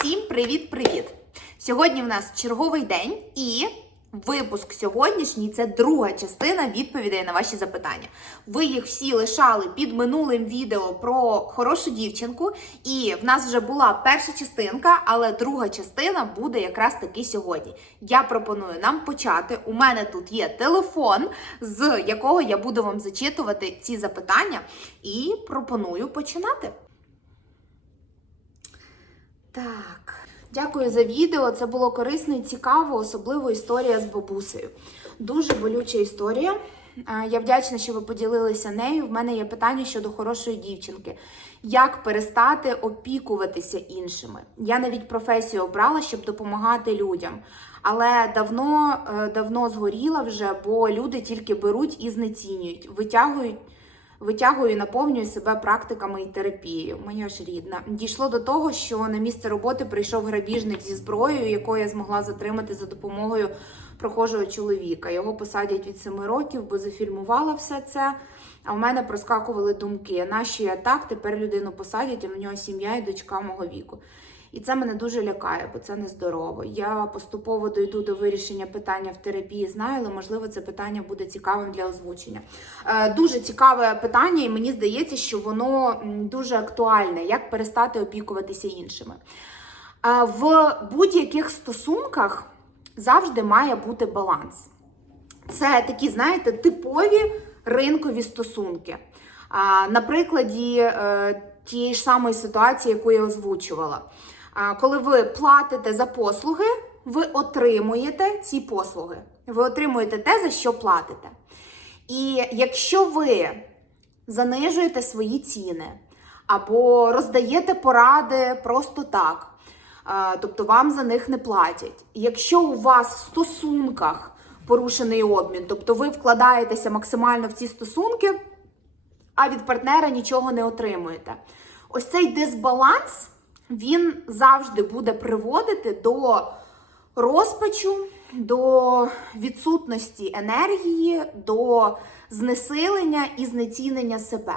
Всім привіт-привіт! Сьогодні в нас черговий день і випуск сьогоднішній це друга частина відповідей на ваші запитання. Ви їх всі лишали під минулим відео про хорошу дівчинку, і в нас вже була перша частинка, але друга частина буде якраз таки сьогодні. Я пропоную нам почати. У мене тут є телефон, з якого я буду вам зачитувати ці запитання, і пропоную починати. Так, дякую за відео. Це було корисно і цікаво, особливо історія з бабусею. Дуже болюча історія. Я вдячна, що ви поділилися нею. В мене є питання щодо хорошої дівчинки. Як перестати опікуватися іншими? Я навіть професію обрала, щоб допомагати людям. Але давно, е, давно згоріла вже, бо люди тільки беруть і знецінюють, витягують витягую і наповнюю себе практиками і терапією. Моя ж рідна. Дійшло до того, що на місце роботи прийшов грабіжник зі зброєю, яку я змогла затримати за допомогою прохожого чоловіка. Його посадять від 7 років, бо зафільмувала все це. А в мене проскакували думки: нащо я так? Тепер людину посадять, а в нього сім'я і дочка мого віку. І це мене дуже лякає, бо це нездорово. Я поступово дойду до вирішення питання в терапії. Знаю, але можливо це питання буде цікавим для озвучення. Е, дуже цікаве питання, і мені здається, що воно дуже актуальне, як перестати опікуватися іншими. Е, в будь-яких стосунках завжди має бути баланс. Це такі, знаєте, типові ринкові стосунки. А, На прикладі е, тієї ж самої ситуації, яку я озвучувала. Коли ви платите за послуги, ви отримуєте ці послуги. Ви отримуєте те, за що платите. І якщо ви занижуєте свої ціни або роздаєте поради просто так, тобто вам за них не платять. Якщо у вас в стосунках порушений обмін, тобто ви вкладаєтеся максимально в ці стосунки, а від партнера нічого не отримуєте. Ось цей дисбаланс він завжди буде приводити до розпачу, до відсутності енергії, до знесилення і знецінення себе.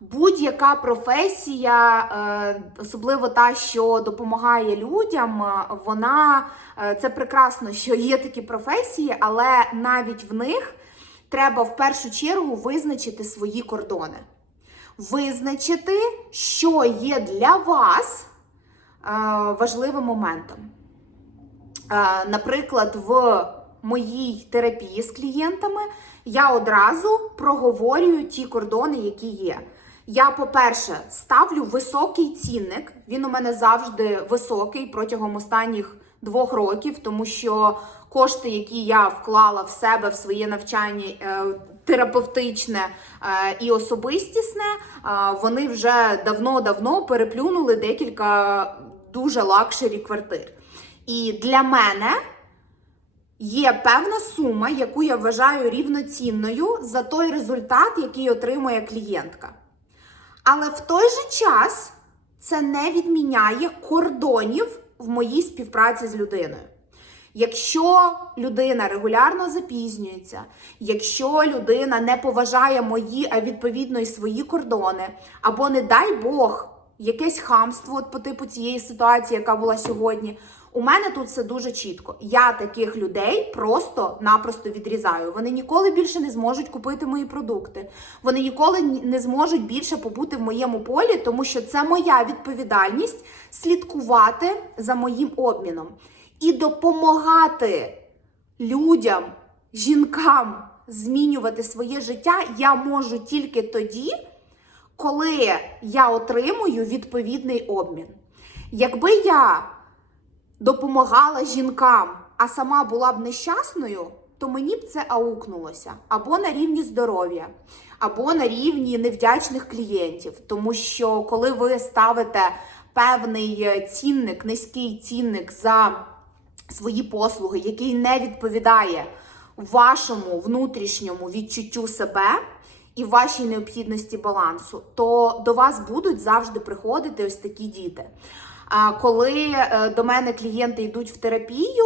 Будь-яка професія, е, особливо та, що допомагає людям, е, вона е, це прекрасно, що є такі професії, але навіть в них треба в першу чергу визначити свої кордони. Визначити, що є для вас важливим моментом. Наприклад, в моїй терапії з клієнтами я одразу проговорюю ті кордони, які є. Я, по-перше, ставлю високий цінник. Він у мене завжди високий протягом останніх двох років, тому що кошти, які я вклала в себе в своє навчання е, терапевтичне е, і особистісне, е, вони вже давно-давно переплюнули декілька дуже лакшері квартир. І для мене. Є певна сума, яку я вважаю рівноцінною за той результат, який отримує клієнтка. Але в той же час це не відміняє кордонів в моїй співпраці з людиною. Якщо людина регулярно запізнюється, якщо людина не поважає мої, а відповідно і свої кордони, або, не дай Бог, якесь хамство от по типу цієї ситуації, яка була сьогодні, у мене тут все дуже чітко. Я таких людей просто-напросто відрізаю. Вони ніколи більше не зможуть купити мої продукти. Вони ніколи не зможуть більше побути в моєму полі, тому що це моя відповідальність слідкувати за моїм обміном і допомагати людям, жінкам змінювати своє життя я можу тільки тоді, коли я отримую відповідний обмін. Якби я допомагала жінкам, а сама була б нещасною, то мені б це аукнулося або на рівні здоров'я, або на рівні невдячних клієнтів. Тому що коли ви ставите певний е, цінник, низький цінник за свої послуги, який не відповідає вашому внутрішньому відчуттю себе. І вашій необхідності балансу, то до вас будуть завжди приходити ось такі діти. Коли е, до мене клієнти йдуть в терапію,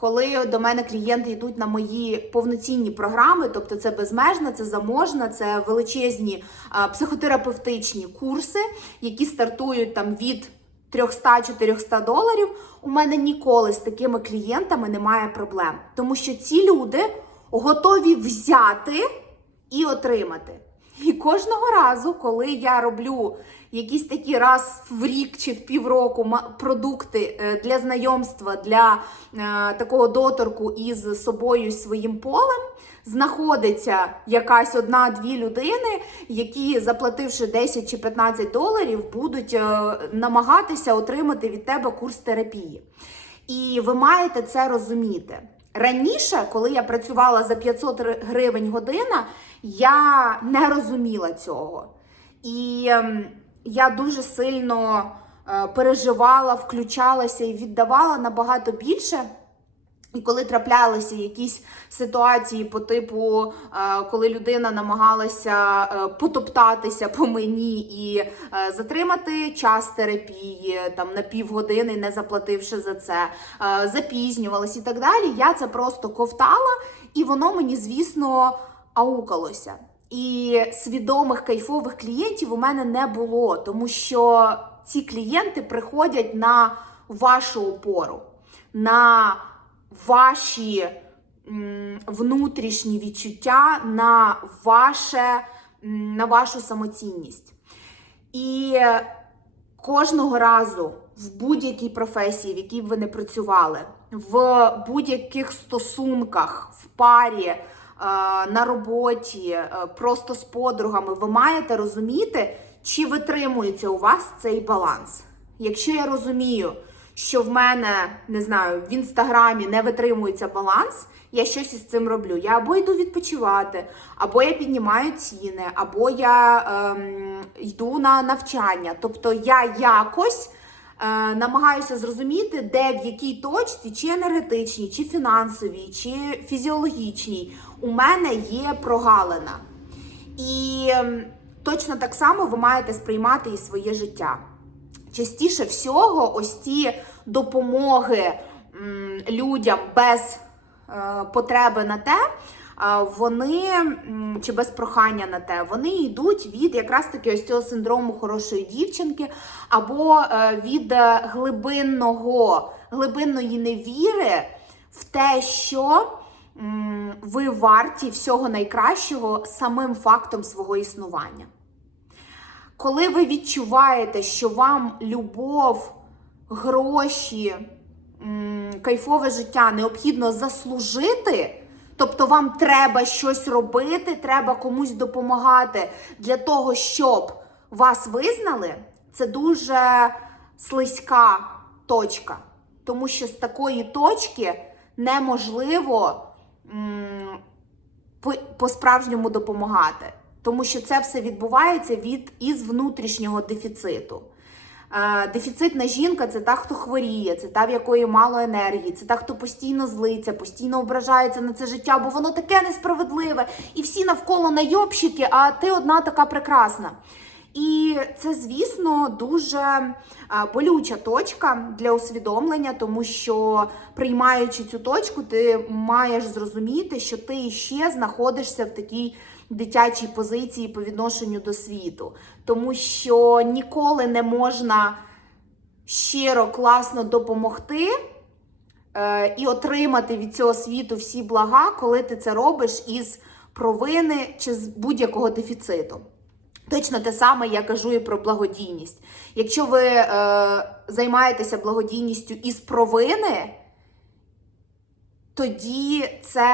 коли до мене клієнти йдуть на мої повноцінні програми, тобто це безмежна, це заможна, це величезні психотерапевтичні курси, які стартують там від 300-400 доларів, у мене ніколи з такими клієнтами немає проблем. Тому що ці люди готові взяти і отримати. І кожного разу, коли я роблю якісь такі раз в рік чи в півроку продукти е, для знайомства, для е, такого доторку із собою своїм полем, знаходиться якась одна-дві людини, які, заплативши 10 чи 15 доларів, будуть е, намагатися отримати від тебе курс терапії. І ви маєте це розуміти. Раніше, коли я працювала за 500 гривень година, я не розуміла цього. І ем, я дуже сильно е, переживала, включалася і віддавала набагато більше. І коли траплялися якісь ситуації по типу, е, коли людина намагалася е, потоптатися по мені і е, затримати час терапії там на півгодини, не заплативши за це, запізнювалась і так далі, я це просто ковтала, і воно мені, звісно, аукалося. І свідомих кайфових клієнтів у мене не було, тому що ці клієнти приходять на вашу опору, на ваші внутрішні відчуття, на, ваше, на вашу самоцінність. І кожного разу в будь-якій професії, в якій б ви не працювали, в будь-яких стосунках, в парі, е, на роботі, е, просто з подругами, ви маєте розуміти, чи витримується у вас цей баланс. Якщо я розумію, що в мене не знаю, в інстаграмі не витримується баланс, я щось із цим роблю. Я або йду відпочивати, або я піднімаю ціни, або я ем, йду на навчання. Тобто я якось е, намагаюся зрозуміти, де в якій точці, чи енергетичній, чи фінансовій, чи фізіологічній, у мене є прогалина. І ем, точно так само ви маєте сприймати і своє життя. Частіше всього, ось ці допомоги людям без е, потреби на те, вони чи без прохання на те, вони йдуть від якраз таки ось цього синдрому хорошої дівчинки, або е, від глибинного, глибинної невіри в те, що ви варті всього найкращого самим фактом свого існування. Коли ви відчуваєте, що вам любов, гроші, кайфове життя необхідно заслужити, тобто вам треба щось робити, треба комусь допомагати для того, щоб вас визнали, це дуже слизька точка. Тому що з такої точки неможливо по-справжньому допомагати. Тому що це все відбувається від із внутрішнього дефіциту. Е, дефіцитна жінка це та, хто хворіє, це та, в якої мало енергії, це та, хто постійно злиться, постійно ображається на це життя, бо воно таке несправедливе, і всі навколо найобщики, а ти одна така прекрасна. І це, звісно, дуже е, болюча точка для усвідомлення, тому що приймаючи цю точку, ти маєш зрозуміти, що ти ще знаходишся в такій дитячій позиції по відношенню до світу, тому що ніколи не можна щиро класно допомогти е, і отримати від цього світу всі блага, коли ти це робиш із провини чи з будь-якого дефіциту. Точно те саме я кажу і про благодійність. Якщо ви е, займаєтеся благодійністю із провини, тоді це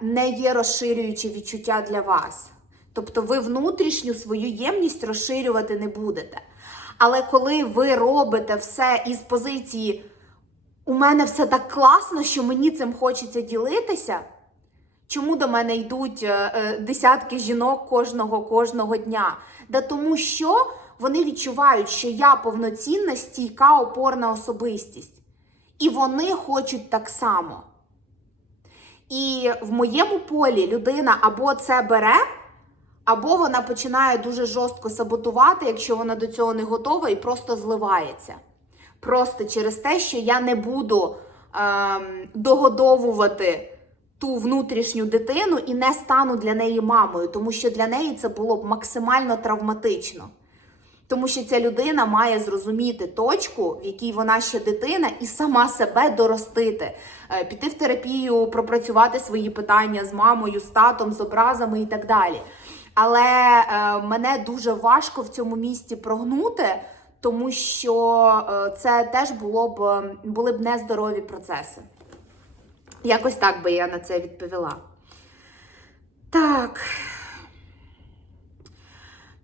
не є розширююче відчуття для вас. Тобто ви внутрішню свою ємність розширювати не будете. Але коли ви робите все із позиції у мене все так класно, що мені цим хочеться ділитися. Чому до мене йдуть е, е, десятки жінок кожного кожного дня? Да тому що вони відчувають, що я повноцінна, стійка, опорна особистість. І вони хочуть так само. І в моєму полі людина або це бере, або вона починає дуже жорстко саботувати, якщо вона до цього не готова, і просто зливається. Просто через те, що я не буду ем, догодовувати ту внутрішню дитину і не стану для неї мамою, тому що для неї це було б максимально травматично. Тому що ця людина має зрозуміти точку, в якій вона ще дитина, і сама себе доростити, Е, піти в терапію, пропрацювати свої питання з мамою, з татом, з образами і так далі. Але е, мене дуже важко в цьому місці прогнути, тому що е, це теж було б були б нездорові процеси. Якось так би я на це відповіла. Так.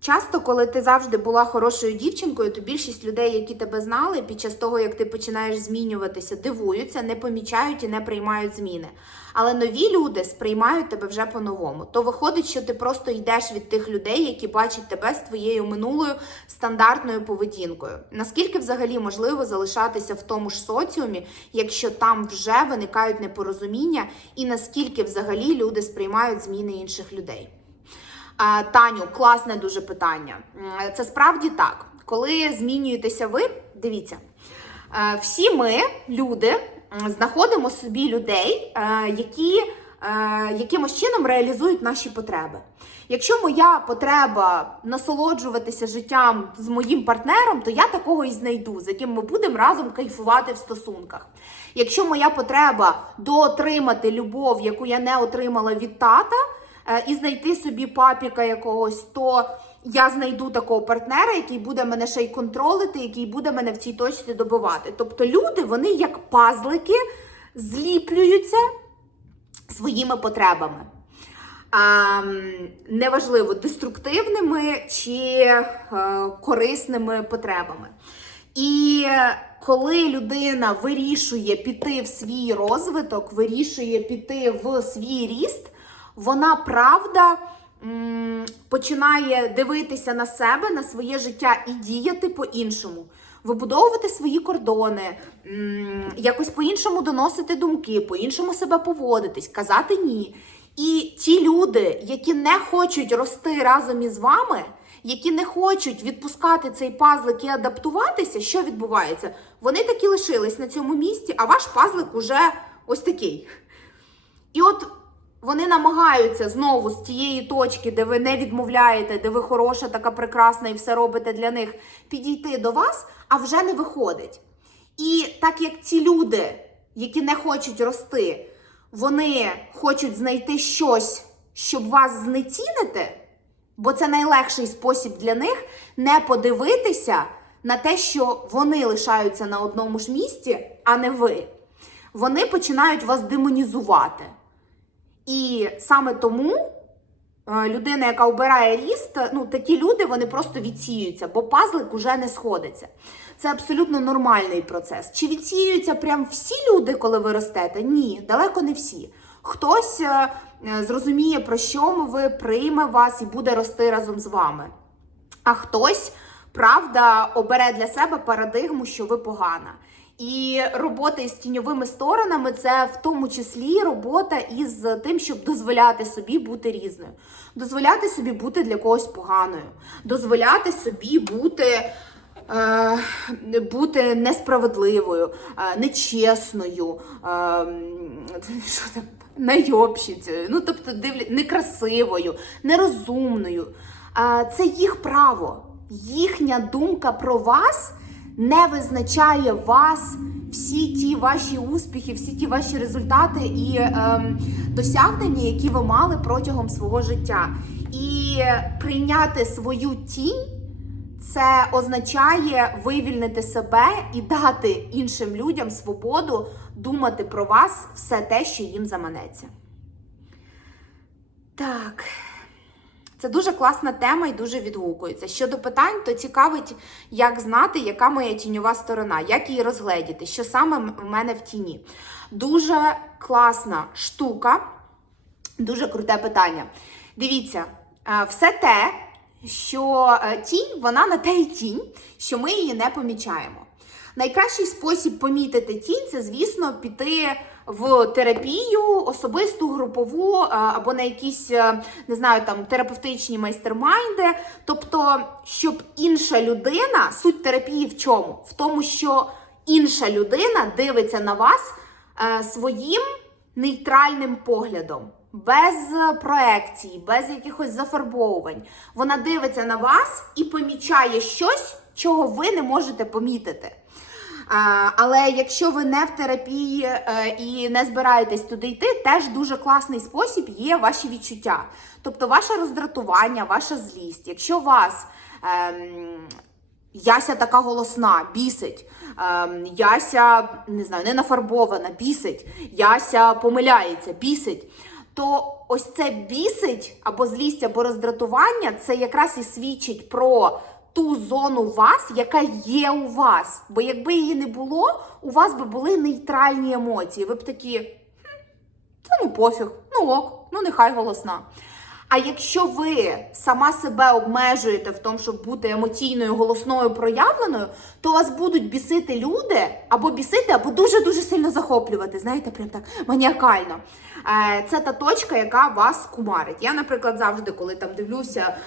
Часто, коли ти завжди була хорошою дівчинкою, то більшість людей, які тебе знали, під час того, як ти починаєш змінюватися, дивуються, не помічають і не приймають зміни. Але нові люди сприймають тебе вже по-новому. То виходить, що ти просто йдеш від тих людей, які бачать тебе з твоєю минулою стандартною поведінкою. Наскільки взагалі можливо залишатися в тому ж соціумі, якщо там вже виникають непорозуміння, і наскільки взагалі люди сприймають зміни інших людей? Таню, класне дуже питання. Це справді так. Коли змінюєтеся ви, дивіться, е, всі ми, люди, знаходимо собі людей, е, які е, якимось чином реалізують наші потреби. Якщо моя потреба насолоджуватися життям з моїм партнером, то я такого і знайду, з яким ми будемо разом кайфувати в стосунках. Якщо моя потреба доотримати любов, яку я не отримала від тата, і знайти собі папіка якогось, то я знайду такого партнера, який буде мене ще й контролити, який буде мене в цій точці добивати. Тобто люди, вони як пазлики зліплюються своїми потребами. А, неважливо, деструктивними чи е, корисними потребами. І коли людина вирішує піти в свій розвиток, вирішує піти в свій ріст, вона правда починає дивитися на себе, на своє життя і діяти по-іншому. Вибудовувати свої кордони, якось по-іншому доносити думки, по-іншому себе поводитись, казати ні. І ті люди, які не хочуть рости разом із вами, які не хочуть відпускати цей пазлик і адаптуватися, що відбувається? Вони такі лишились на цьому місці, а ваш пазлик уже ось такий. І от вони намагаються знову з тієї точки, де ви не відмовляєте, де ви хороша, така прекрасна і все робите для них, підійти до вас, а вже не виходить. І так як ці люди, які не хочуть рости, вони хочуть знайти щось, щоб вас знецінити, бо це найлегший спосіб для них не подивитися на те, що вони лишаються на одному ж місці, а не ви. Вони починають вас демонізувати. І саме тому е, людина, яка обирає ріст, ну такі люди вони просто відсіюються, бо пазлик уже не сходиться. Це абсолютно нормальний процес. Чи відсіюються прям всі люди, коли ви ростете? Ні, далеко не всі. Хтось е, е, зрозуміє, про що ви прийме вас і буде рости разом з вами. А хтось, правда, обере для себе парадигму, що ви погана. І робота із тіньовими сторонами це в тому числі робота із тим, щоб дозволяти собі бути різною, дозволяти собі бути для когось поганою, дозволяти собі бути. е, Бути несправедливою, е, нечесною, е, що там, найобщицею, ну тобто дивля... некрасивою, нерозумною. Це їх право. Їхня думка про вас не визначає вас, всі ті ваші успіхи, всі ті ваші результати і ем, досягнення, які ви мали протягом свого життя. І прийняти свою тінь це означає вивільнити себе і дати іншим людям свободу думати про вас все те, що їм заманеться. Так. Це дуже класна тема і дуже відгукується. Щодо питань, то цікавить, як знати, яка моя тіньова сторона, як її розгледіти, що саме в мене в тіні. Дуже класна штука, дуже круте питання. Дивіться, е, все те, що е, тінь, вона на те й тінь, що ми її не помічаємо. Найкращий спосіб помітити тінь це, звісно, піти в терапію, особисту, групову е, або на якісь, е, не знаю, там терапевтичні майстермайнди. Тобто, щоб інша людина, суть терапії в чому? В тому, що інша людина дивиться на вас е, своїм нейтральним поглядом. без проекцій, без якихось зафарбовувань. Вона дивиться на вас і помічає щось, чого ви не можете помітити. Але якщо ви не в терапії е, і не збираєтесь туди йти, теж дуже класний спосіб є ваші відчуття. Тобто ваше роздратування, ваша злість. Якщо вас ем, Яся така голосна, бісить. Ем, Яся не знаю, не нафарбована, бісить. Яся помиляється, бісить. То ось це бісить або злість, або роздратування, це якраз і свідчить про ту зону вас, яка є у вас. Бо якби її не було, у вас би були нейтральні емоції. Ви б такі, «Хм, та ну пофіг, ну ок, ну нехай голосна. А якщо ви сама себе обмежуєте в тому, щоб бути емоційною, голосною, проявленою, то вас будуть бісити люди або бісити, або дуже-дуже сильно захоплювати. Знаєте, прям так маніакально. Е, Це та точка, яка вас кумарить. Я, наприклад, завжди, коли там дивлюся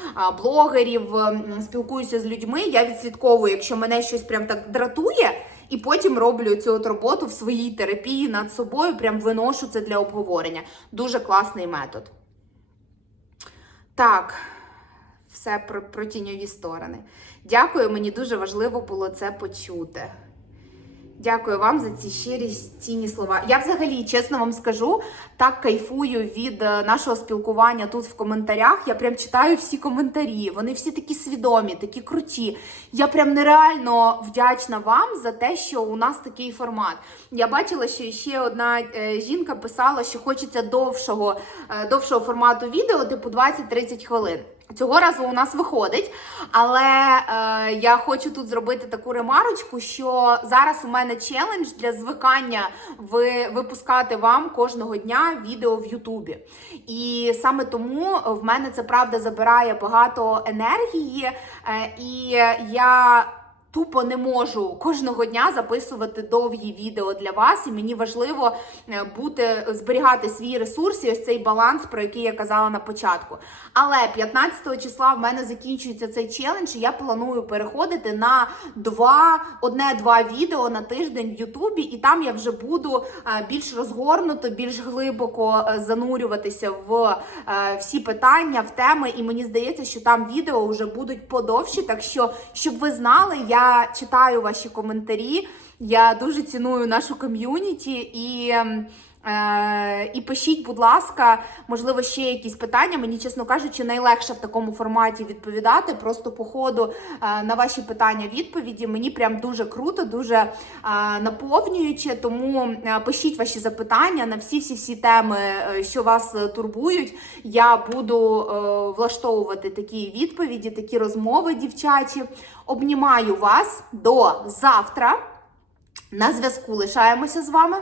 блогерів, спілкуюся з людьми, я відслідковую, якщо мене щось прям так дратує. І потім роблю цю от роботу в своїй терапії над собою, прям виношу це для обговорення. Дуже класний метод. Так, все про, про тіньові сторони. Дякую, мені дуже важливо було це почути. Дякую вам за ці щирі цінні слова. Я взагалі, чесно вам скажу, так кайфую від е, нашого спілкування тут в коментарях. Я прям читаю всі коментарі. Вони всі такі свідомі, такі круті. Я прям нереально вдячна вам за те, що у нас такий формат. Я бачила, що ще одна е, жінка писала, що хочеться довшого, е, довшого формату відео, типу 20-30 хвилин. Цього разу у нас виходить, але е, я хочу тут зробити таку ремарочку, що зараз у мене челендж для звикання ви, випускати вам кожного дня відео в Ютубі. І саме тому в мене це правда забирає багато енергії, е, і я. Тупо не можу кожного дня записувати довгі відео для вас, і мені важливо е, бути зберігати свій ресурс і ось цей баланс, про який я казала на початку. Але 15 числа в мене закінчується цей челендж. і Я планую переходити на два, одне-два відео на тиждень в Ютубі, і там я вже буду е, більш розгорнуто, більш глибоко е, занурюватися в всі питання, в теми. І мені здається, що там відео вже будуть подовші. Так що, щоб ви знали, я читаю ваші коментарі. Я дуже ціную нашу ком'юніті і. Е, і пишіть, будь ласка, можливо, ще якісь питання. Мені, чесно кажучи, найлегше в такому форматі відповідати. Просто по ходу е, на ваші питання відповіді. Мені прям дуже круто, дуже е, наповнююче. Тому пишіть ваші запитання на всі-всі-всі теми, що вас турбують. Я буду влаштовувати такі відповіді, такі розмови дівчачі. Обнімаю вас до завтра. На зв'язку лишаємося з вами.